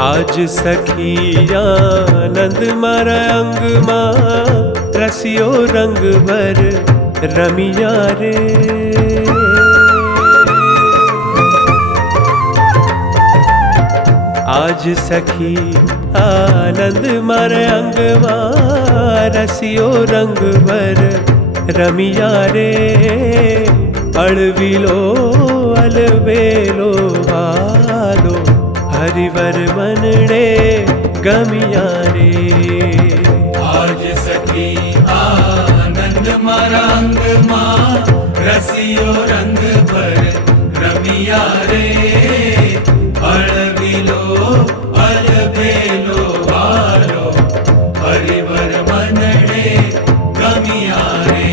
आज सखी आनंद मारा अंग मां रसियो रंग भर रमिया रे। आज सखी आनंद मारे अंग मां रसियो रंग भर रमिया रे। अळविलो अलबेलो वालो हरिवर मनड़े गमिया रे। आज सखी आनंद मारा अंग मां रसियो रंग भर रमिया रे। अळविलो अलबेलो वालो हरिवर मनड़े गमिया रे।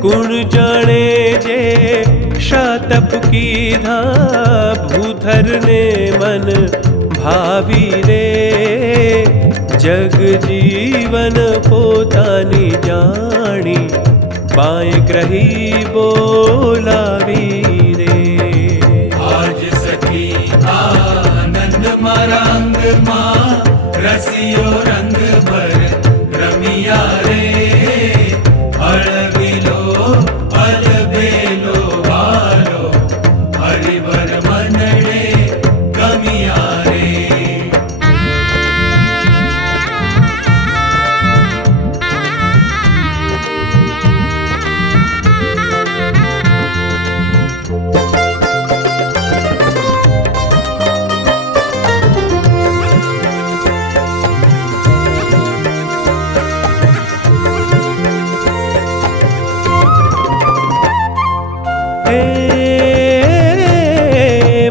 गुण जाने जे शातप की धा भूधर ने मन भावी रे। जग जीवन पोतानी जानी पाए ग्रही बोलावी रे। आज सखी आनंद मारा अंग मां रसियो रंग भर रमिया रे। अळविलो अलबेलो वालो हरिवर मनड़े गमिया रे।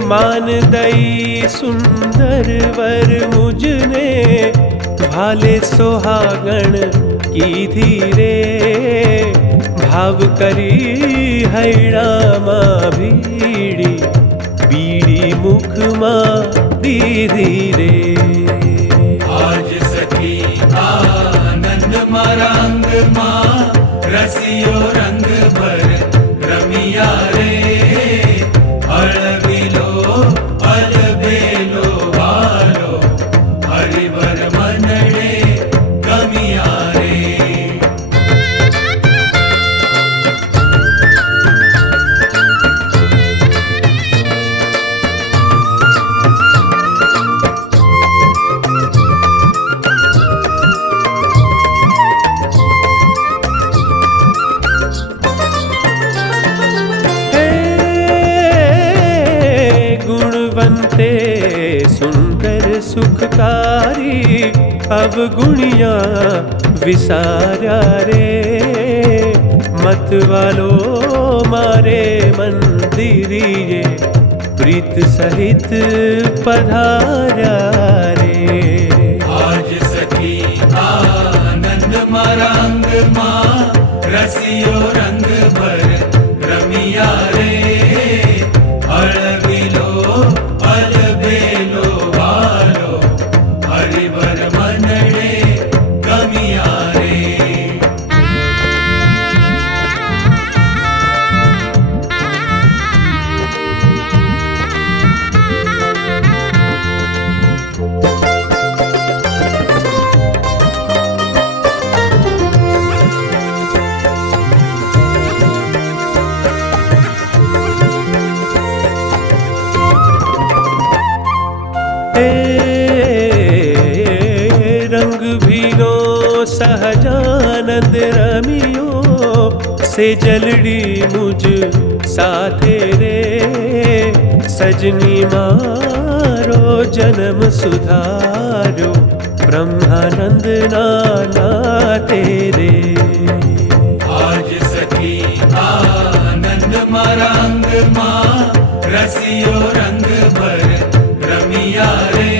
मान दई सुंदर वर मुझने भाले सोहागण की धीरे। भाव करी हैड़ा माँ भीड़ी बीड़ी मुख माँ दीदी रे। आज सखी आनंद मारा अंग मां रसियो रंग भर रमिया रे। अळविलो अलबेलो वालो हरिवर मनड़े गमिया रे। गुणवंते सुंदर सुखकारी अवगुणिया विसारा रे। मत वालो मारे मंदिरिये प्रीत सहित पधारा रे। आज सखी आनंद मारा अंग मां रसियो रंग भर रमिया रे। अळविलो अलबेलो वालो हरिवर मनड़े गमिया रे। रंग भीनो सहजानंद रमियो से जलड़ी मुझ साथे रे। सजनी मारो जन्म सुधारो ब्रह्मानंद नाना तेरे। आज सखी आनंद मारा अंग मां रसियो रंग भर रमिया रे।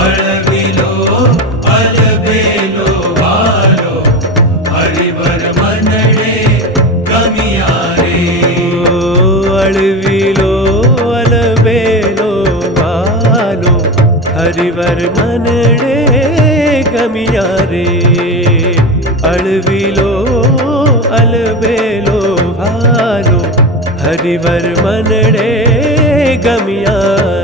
अळविलो अलबेलो वालो हरिवर मनड़े હરિવર મનડે ગમિયા રે અળવીલો અલબેલો ભાલો હરિવર મનડે ગમિયા